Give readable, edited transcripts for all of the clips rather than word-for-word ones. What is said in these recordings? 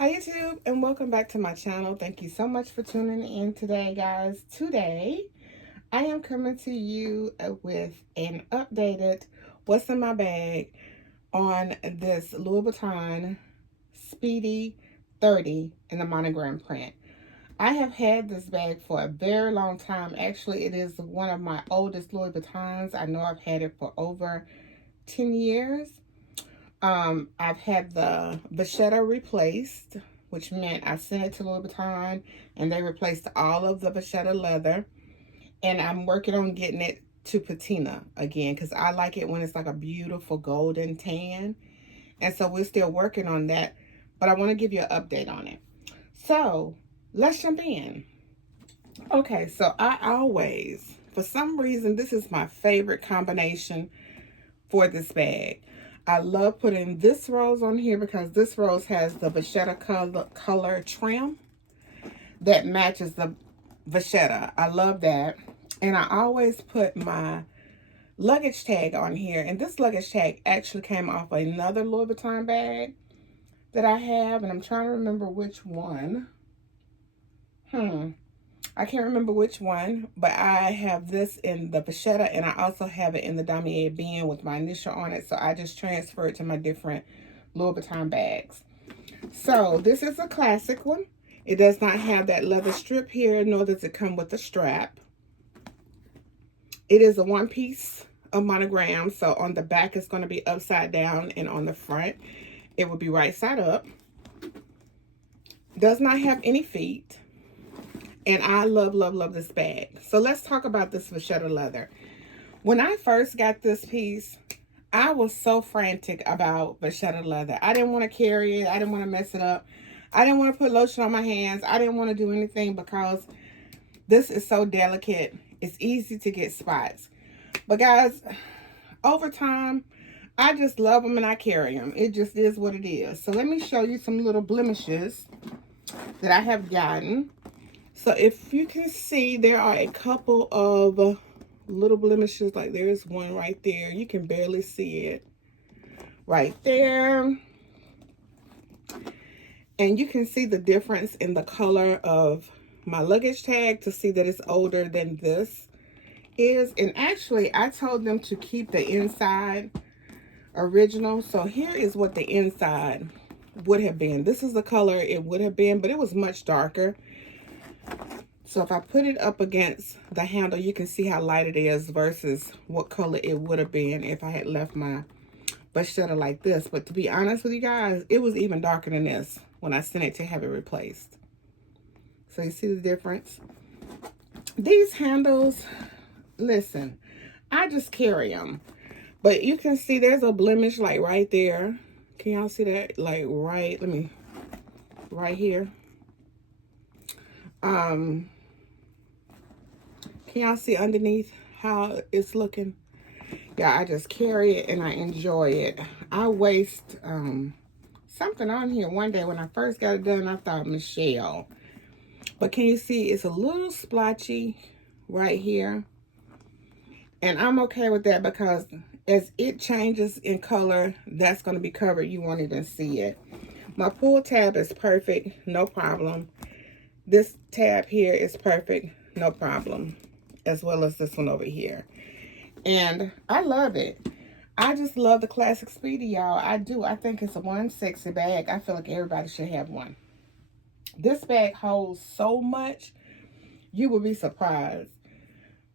Hi YouTube and welcome back to my channel. Thank you so much for tuning in today, guys. Today I am coming to you with an updated what's in my bag on this Louis Vuitton Speedy 30 in the monogram print. I have had this bag for a very long time. Actually, it is one of my oldest Louis Vuittons. I know I've had it for over 10 years. I've had the Vachetta replaced, which meant I sent it to Louis Vuitton and they replaced all of the Vachetta leather. And I'm working on getting it to patina again because I like it when it's like a beautiful golden tan. And so we're still working on that, but I want to give you an update on it. So let's jump in. Okay, so I always, for some reason, this is my favorite combination for this bag. I love putting this rose on here because this rose has the Vachetta color trim that matches the Vachetta. I love that. And I always put my luggage tag on here. And this luggage tag actually came off another Louis Vuitton bag that I have. And I'm trying to remember which one. I can't remember which one, but I have this in the Vachetta and I also have it in the Damier Ebene with my initial on it. So I just transferred to my different Louis Vuitton bags. So this is a classic one. It does not have that leather strip here, nor does it come with a strap. It is a one piece of monogram. So on the back, it's going to be upside down, and on the front, it will be right side up. Does not have any feet. And I love, love, love this bag. So let's talk about this Vachetta leather. When I first got this piece, I was so frantic about Vachetta leather. I didn't want to carry it. I didn't want to mess it up. I didn't want to put lotion on my hands. I didn't want to do anything because this is so delicate. It's easy to get spots. But guys, over time, I just love them and I carry them. It just is what it is. So let me show you some little blemishes that I have gotten. So if you can see, there are a couple of little blemishes. Like there's one right there. You can barely see it right there. And you can see the difference in the color of my luggage tag to see that it's older than this is. And actually, I told them to keep the inside original. So here is what the inside would have been. This is the color it would have been, but it was much darker. So if I put it up against the handle, you can see how light it is versus what color it would have been if I had left my Vachetta like this. But to be honest with you guys, it was even darker than this when I sent it to have it replaced. So you see the difference? These handles, listen, I just carry them. But you can see there's a blemish like right there. Can y'all see that? Like right here. Can y'all see underneath how it's looking? Yeah, I just carry it and I enjoy it. I waste something on here one day when I first got it done. I thought Michelle. But can you see it's a little splotchy right here? And I'm okay with that because as it changes in color, that's going to be covered. You won't even see it. My pull tab is perfect, no problem. This tab here is perfect, no problem. As well as this one over here. And I love it. I just love the Classic Speedy, y'all. I do. I think it's a one sexy bag. I feel like everybody should have one. This bag holds so much, you will be surprised.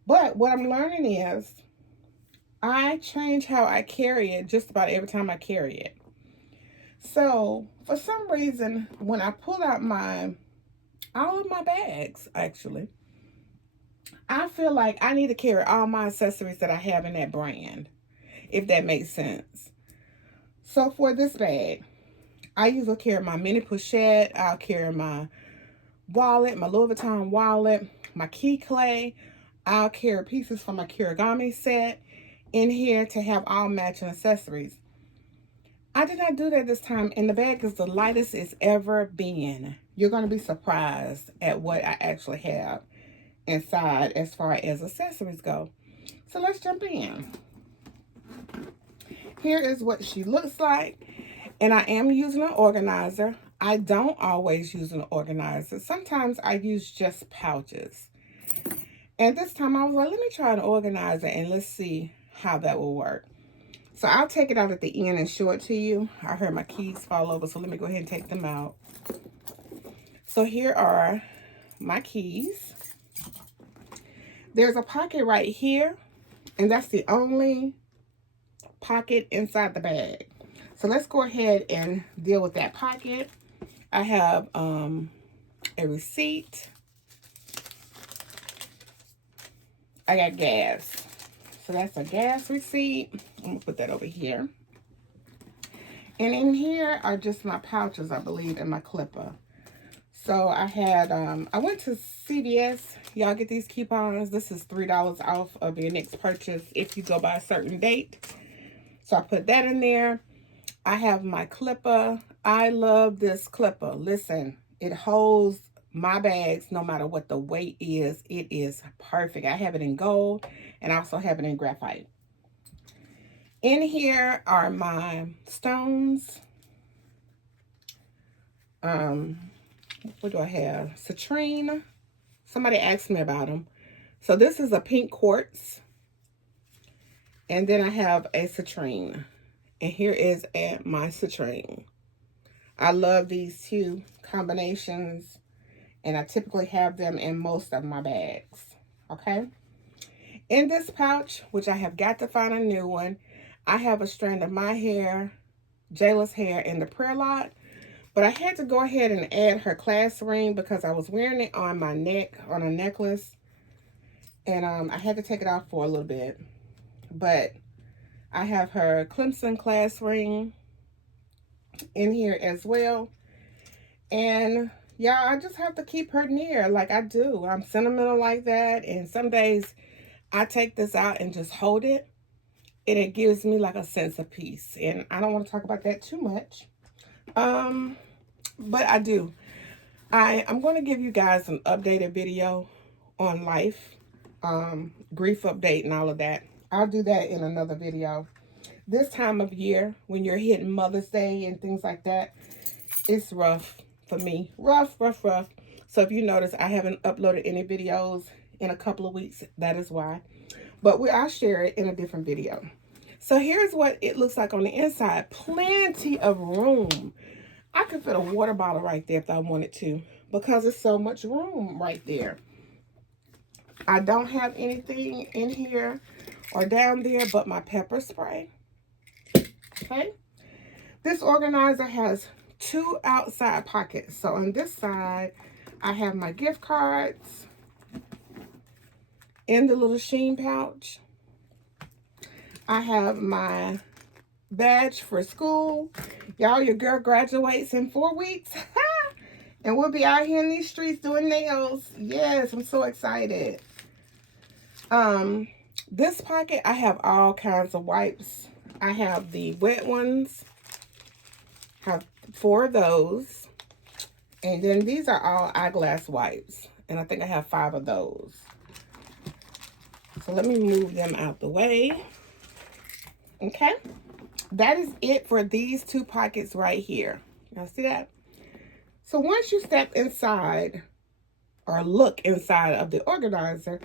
But what I'm learning is I change how I carry it just about every time I carry it. So for some reason, when I pull out all of my bags, actually, I feel like I need to carry all my accessories that I have in that brand, if that makes sense. So for this bag, I usually carry my mini pochette. I'll carry my wallet, my Louis Vuitton wallet, my key clay. I'll carry pieces from my Kirigami set in here to have all matching accessories. I did not do that this time, and the bag is the lightest it's ever been. You're going to be surprised at what I actually have inside as far as accessories go. So let's jump in. Here is what she looks like, and I am using an organizer. I don't always use an organizer. Sometimes I use just pouches. And this time I was like, let me try an organizer and let's see how that will work. So I'll take it out at the end and show it to you. I heard my keys fall over, so let me go ahead and take them out. So here are my keys. There's a pocket right here, and that's the only pocket inside the bag. So let's go ahead and deal with that pocket. I have a receipt. I got gas. So that's a gas receipt. I'm going to put that over here. And in here are just my pouches, I believe, and my clipper. So I had, I went to CVS. Y'all get these coupons. This is $3 off of your next purchase if you go by a certain date. So I put that in there. I have my clipper. I love this clipper. Listen, it holds my bags no matter what the weight is. It is perfect. I have it in gold and I also have it in graphite. In here are my stones. What do I have? Citrine. Somebody asked me about them. So this is a pink quartz. And then I have a citrine. And here is my citrine. I love these two combinations. And I typically have them in most of my bags. Okay. In this pouch, which I have got to find a new one, I have a strand of my hair, Jayla's hair, in the prayer lot. But I had to go ahead and add her class ring because I was wearing it on my neck, on a necklace. And I had to take it off for a little bit. But I have her Clemson class ring in here as well. And yeah, I just have to keep her near like I do. I'm sentimental like that. And some days I take this out and just hold it. And it gives me like a sense of peace. And I don't want to talk about that too much. But I do. I'm going to give you guys an updated video on life, grief update and all of that. I'll do that in another video. This time of year, when you're hitting Mother's Day and things like that, it's rough for me. Rough. So if you notice, I haven't uploaded any videos in a couple of weeks. That is why. But I'll share it in a different video. So here's what it looks like on the inside. Plenty of room. I could fit a water bottle right there if I wanted to because there's so much room right there. I don't have anything in here or down there but my pepper spray. Okay. This organizer has two outside pockets. So on this side, I have my gift cards in the little Sheen pouch. I have my badge for school. Y'all, your girl graduates in 4 weeks. And we'll be out here in these streets doing nails. Yes, I'm so excited. This pocket, I have all kinds of wipes. I have the wet ones. Have 4 of those. And then these are all eyeglass wipes. And I think I have 5 of those. So let me move them out the way. Okay. That is it for these 2 pockets right here. Y'all see that? So once you step inside or look inside of the organizer,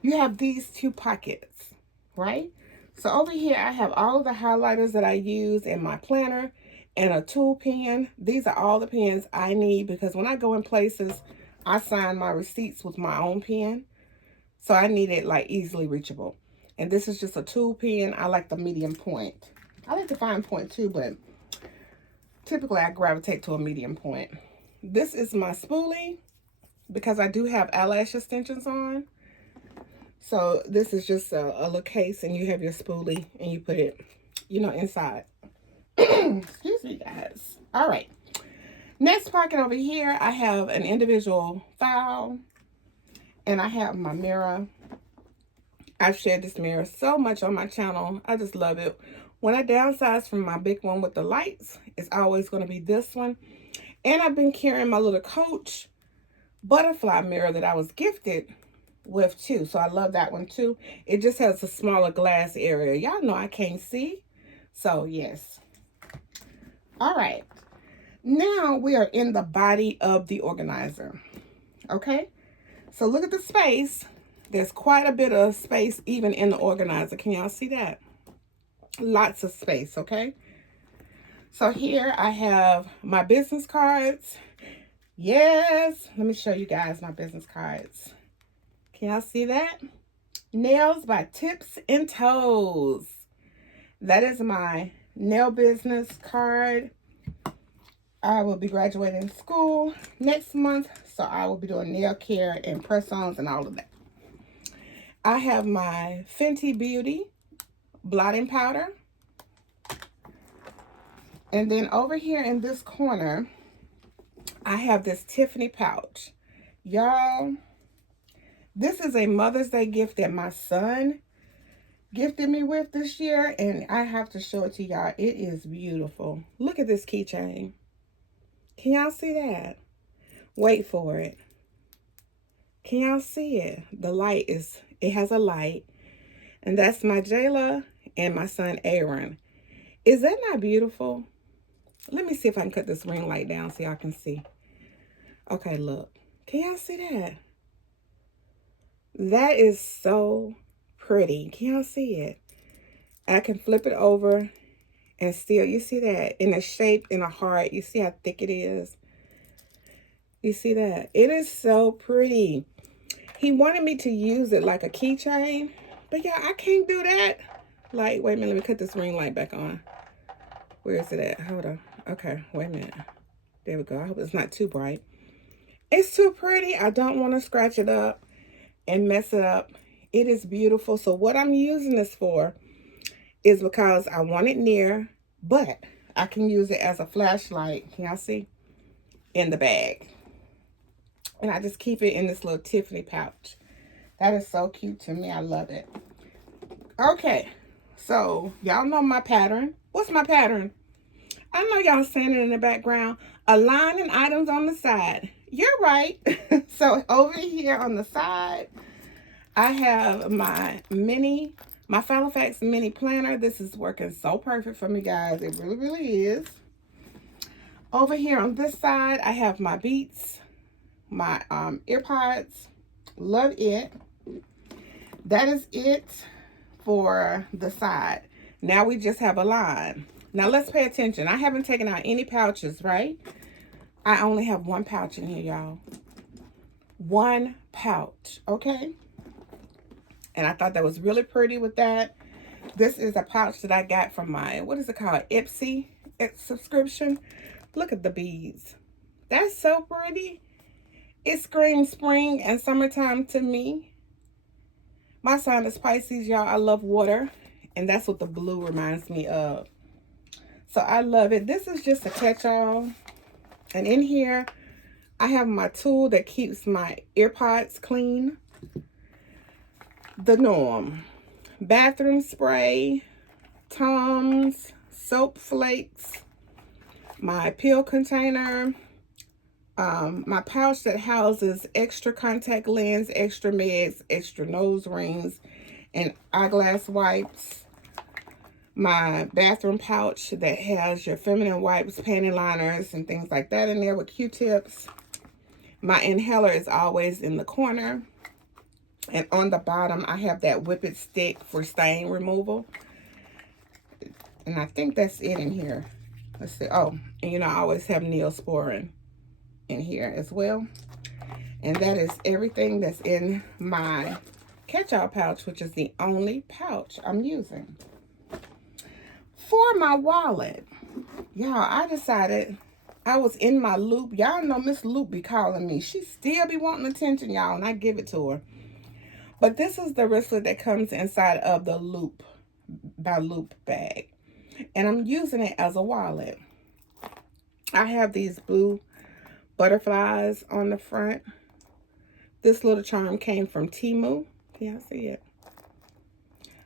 you have these 2 pockets, right? So over here, I have all of the highlighters that I use in my planner and a tool pen. These are all the pens I need because when I go in places, I sign my receipts with my own pen. So I need it like easily reachable. And this is just a tool pen. I like the medium point. I like the fine point too, but typically I gravitate to a medium point. This is my spoolie because I do have eyelash extensions on. So this is just a little case and you have your spoolie and you put it, you know, inside. Excuse me, guys. All right. Next pocket over here, I have an individual file and I have my mirror. I've shared this mirror so much on my channel. I just love it. When I downsize from my big one with the lights, it's always going to be this one. And I've been carrying my little Coach butterfly mirror that I was gifted with too. So I love that one too. It just has a smaller glass area. Y'all know I can't see. So yes. All right. Now we are in the body of the organizer. Okay, so look at the space. There's quite a bit of space even in the organizer. Can y'all see that? Lots of space, okay? So here I have my business cards. Yes, let me show you guys my business cards. Can y'all see that? Nails by Tips and Toes. That is my nail business card. I will be graduating school next month, so I will be doing nail care and press-ons and all of that. I have my Fenty Beauty blotting powder. And then over here in this corner, I have this Tiffany pouch. Y'all, this is a Mother's Day gift that my son gifted me with this year, and I have to show it to y'all. It is beautiful. Look at this keychain. Can y'all see that? Wait for it. Can y'all see it? The light is, it has a light. And that's my Jayla and my son Aaron. Is that not beautiful? Let me see if I can cut this ring light down so y'all can see. Okay, look. Can y'all see that? That is so pretty. Can y'all see it? I can flip it over. And still, you see that? In a shape, in a heart. You see how thick it is? You see that? It is so pretty. He wanted me to use it like a keychain. But yeah, I can't do that. Like, wait a minute. Let me cut this ring light back on. Where is it at? Hold on. Okay, wait a minute. There we go. I hope it's not too bright. It's too pretty. I don't want to scratch it up and mess it up. It is beautiful. So what I'm using this for is because I want it near, but I can use it as a flashlight. Can y'all see? In the bag. And I just keep it in this little Tiffany pouch. That is so cute to me. I love it. Okay. So y'all know my pattern. What's my pattern? I know y'all saying it in the background. Aligning items on the side. You're right. So over here on the side, I have my Filofax mini planner. This is working so perfect for me, guys. It really, really is. Over here on this side, I have my Beats, my earpods. Love it. That is it for the side. Now we just have a line. Now let's pay attention. I haven't taken out any pouches, right? I only have one pouch in here, y'all. One pouch, okay? And I thought that was really pretty with that. This is a pouch that I got from my, what is it called? Ipsy subscription. Look at the beads. That's so pretty. It screams spring and summertime to me. My sign is Pisces, y'all. I love water. And that's what the blue reminds me of. So I love it. This is just a catch-all. And in here, I have my tool that keeps my earpods clean. The Norm. Bathroom spray. Tums. Soap flakes. My pill container. My pouch that houses extra contact lens, extra meds, extra nose rings, and eyeglass wipes. My bathroom pouch that has your feminine wipes, panty liners, and things like that in there with Q-tips. My inhaler is always in the corner. And on the bottom, I have that Whip It stick for stain removal. And I think that's it in here. Let's see. Oh, and you know, I always have Neosporin in here as well. And that is everything that's in my catch-all pouch, which is the only pouch I'm using. For my wallet, y'all, I decided I was in my loop. Y'all know Miss Loop be calling me. She still be wanting attention, y'all, and I give it to her. But this is the wristlet that comes inside of the Loop by Loop bag. And I'm using it as a wallet. I have these blue butterflies on the front. This little charm came from Temu. Can y'all see it?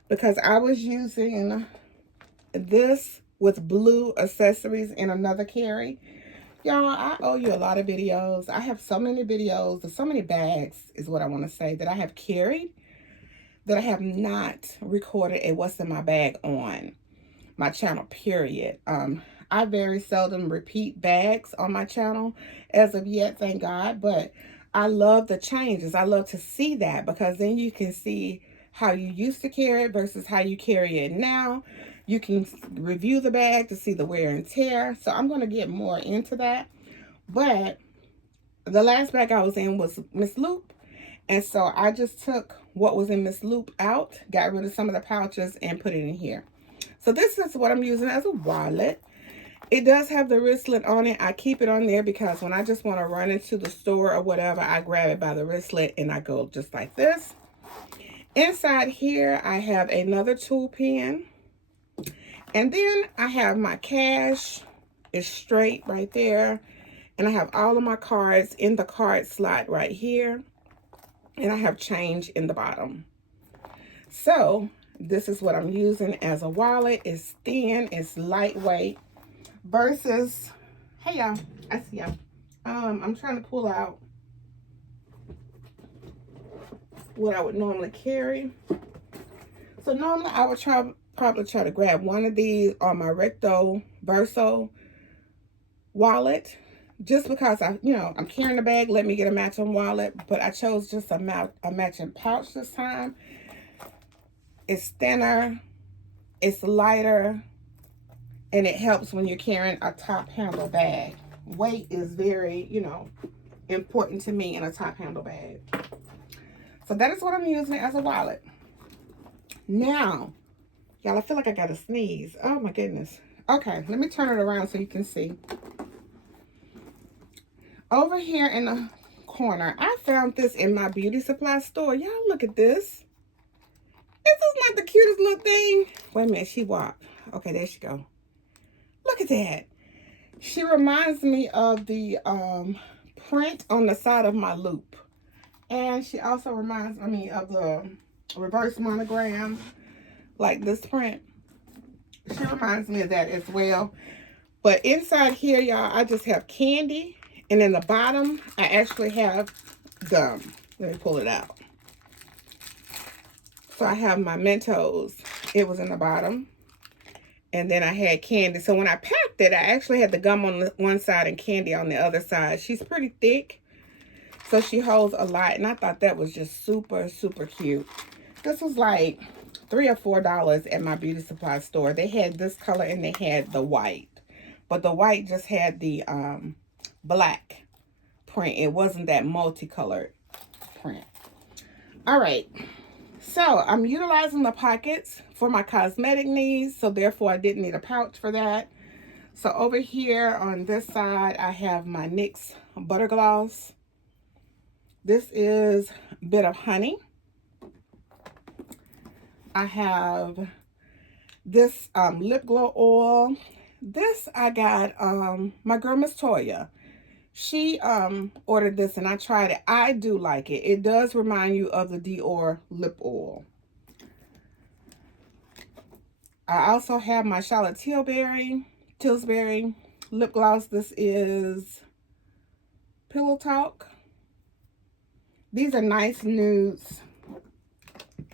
Because I was using this with blue accessories in another carry. Y'all, I owe you a lot of videos. I have so many videos, so many bags is what I want to say, that I have carried that I have not recorded a what's in my bag on my channel, period. I very seldom repeat bags on my channel as of yet, thank God. But I love the changes. I love to see that, because then you can see how you used to carry it versus how you carry it now. You can review the bag to see the wear and tear. So I'm going to get more into that. But the last bag I was in was Miss Loop. And so I just took what was in Miss Loop out, got rid of some of the pouches, and put it in here. So this is what I'm using as a wallet. It does have the wristlet on it. I keep it on there because when I just want to run into the store or whatever, I grab it by the wristlet and I go just like this. Inside here, I have another tool pen. And then I have my cash. It's straight right there. And I have all of my cards in the card slot right here. And I have change in the bottom. So this is what I'm using as a wallet. It's thin, it's lightweight versus, hey y'all, I see y'all. I'm trying to pull out what I would normally carry. So normally I would probably try to grab one of these on my recto verso wallet. Just because I'm carrying a bag, let me get a matching wallet. But I chose just a matching pouch this time. It's thinner, it's lighter, and it helps when you're carrying a top handle bag. Weight is very, important to me in a top handle bag. So that is what I'm using as a wallet. Now, y'all, I feel like I got to sneeze. Oh my goodness. Okay, let me turn it around so you can see. Over here in the corner, I found this in my beauty supply store. Y'all, look at this. This is not the cutest little thing. Wait a minute, she walked. Okay, there she go. Look at that. She reminds me of the print on the side of my loop. And she also reminds me of the reverse monogram, like this print. She reminds me of that as well. But inside here, y'all, I just have candy. And in the bottom, I actually have gum. Let me pull it out. So I have my Mentos. It was in the bottom. And then I had candy. So when I packed it, I actually had the gum on one side and candy on the other side. She's pretty thick, so she holds a lot. And I thought that was just super, super cute. This was like $3 or $4 at my beauty supply store. They had this color and they had the white. But the white just had the black print. It wasn't that multicolored print. All right. So I'm utilizing the pockets for my cosmetic needs. So therefore I didn't need a pouch for that. So over here on this side, I have my NYX Butter Gloss. This is a bit of honey. I have this lip glow oil. This I got my girl Miss Toya. She ordered this and I tried it. I do like it. It does remind you of the Dior lip oil. I also have my Charlotte Tilbury lip gloss. This is Pillow Talk. These are nice nudes,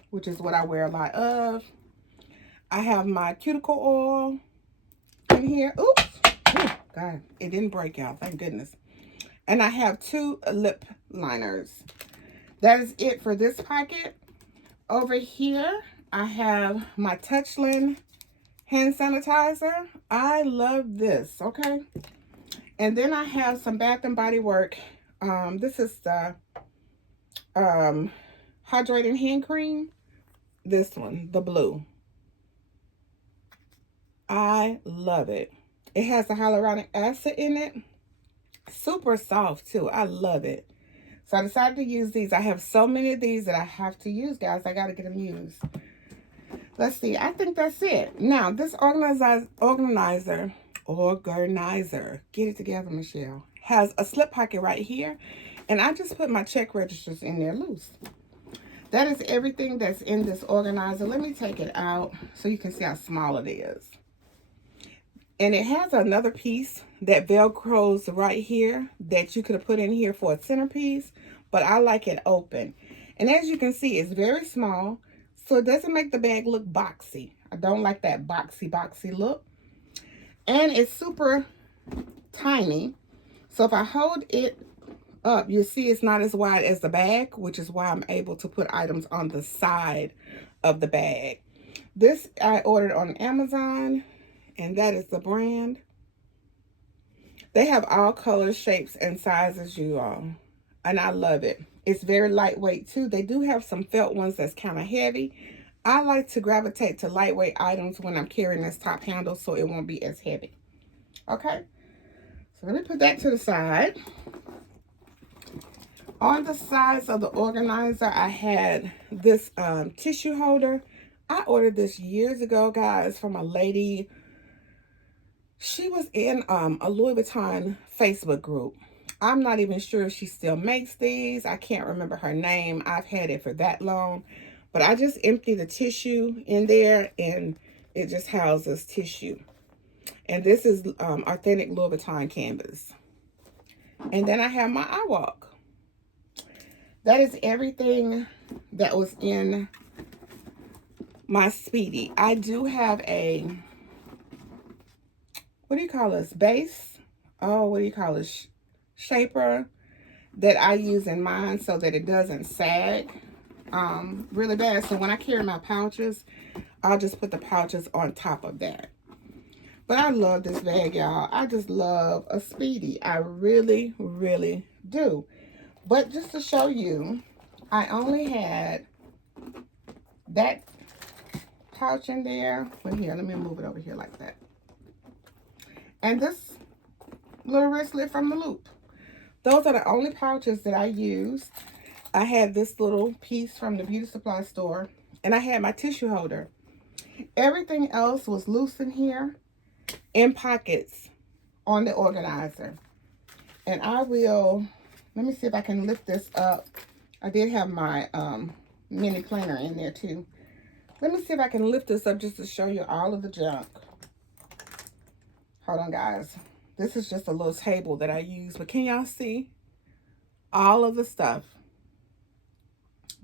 which is what I wear a lot of. I have my cuticle oil in here. Oops. Ooh, God, it didn't break out. Thank goodness. And I have 2 lip liners. That is it for this pocket. Over here, I have my Touchland hand sanitizer. I love this, okay? And then I have some Bath & Body Works. This is the hydrating hand cream. This one, the blue. I love it. It has the hyaluronic acid in it. Super soft too. I love it. So I decided to use these. I have so many of these that I have to use, guys. I got to get them used. Let's see. I think that's it. Now, this organizer, get it together, Michelle, has a slip pocket right here. And I just put my check registers in there loose. That is everything that's in this organizer. Let me take it out so you can see how small it is. And it has another piece that velcros right here that you could have put in here for a centerpiece, but I like it open. And as you can see, it's very small, so it doesn't make the bag look boxy. I don't like that boxy look. And it's super tiny. So if I hold it up, you see it's not as wide as the bag, which is why I'm able to put items on the side of the bag. This I ordered on Amazon, and that is the brand. They have all colors, shapes, and sizes, you all. And I love it. It's very lightweight too. They do have some felt ones that's kind of heavy. I like to gravitate to lightweight items when I'm carrying this top handle so it won't be as heavy. Okay, so let me put that to the side. On the sides of the organizer, I had this tissue holder. I ordered this years ago, guys, from a lady. She was in a Louis Vuitton Facebook group. I'm not even sure if she still makes these. I can't remember her name. I've had it for that long. But I just empty the tissue in there, and it just houses tissue. And this is authentic Louis Vuitton canvas. And then I have my eye walk. That is everything that was in my Speedy. I do have a, what do you call this? Base? Oh, what do you call this? Shaper that I use in mine so that it doesn't sag really bad. So when I carry my pouches, I'll just put the pouches on top of that. But I love this bag, y'all. I just love a Speedy. I really, really do. But just to show you, I only had that pouch in there. But here, let me move it over here like that. And this little wristlet from the loop. Those are the only pouches that I used. I had this little piece from the beauty supply store, and I had my tissue holder. Everything else was loose in here, in pockets on the organizer. And I will, let me see if I can lift this up. I did have my mini planner in there too. Let me see if I can lift this up just to show you all of the junk. Hold on, guys. This is just a little table that I use, but can y'all see all of the stuff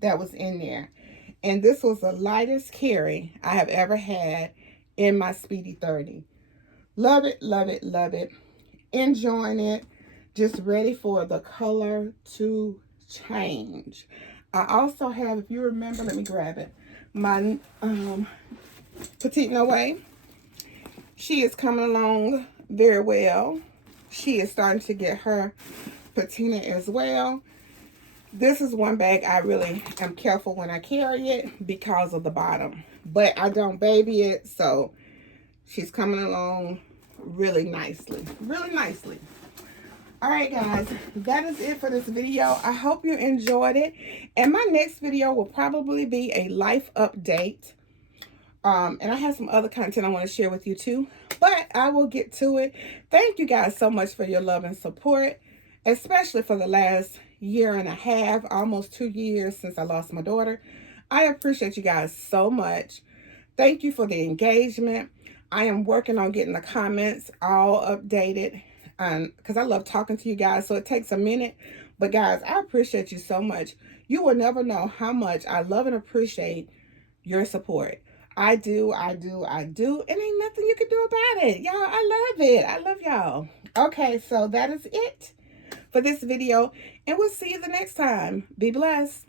that was in there? And this was the lightest carry I have ever had in my Speedy 30. Love it, love it, love it. Enjoying it. Just ready for the color to change. I also have, if you remember, let me grab it, my Petite Noe. She is coming along very well. She is starting to get her patina as well. This is one bag I really am careful when I carry it because of the bottom. But I don't baby it, so she's coming along really nicely. Really nicely. Alright guys, that is it for this video. I hope you enjoyed it. And my next video will probably be a life update. And I have some other content I want to share with you too. But I will get to it. Thank you guys so much for your love and support. Especially for the last year and a half, almost 2 years since I lost my daughter. I appreciate you guys so much. Thank you for the engagement. I am working on getting the comments all updated. Because I love talking to you guys, so it takes a minute. But guys, I appreciate you so much. You will never know how much I love and appreciate your support. I do, and ain't nothing you can do about it. Y'all, I love it. I love y'all. Okay, so that is it for this video, and we'll see you the next time. Be blessed.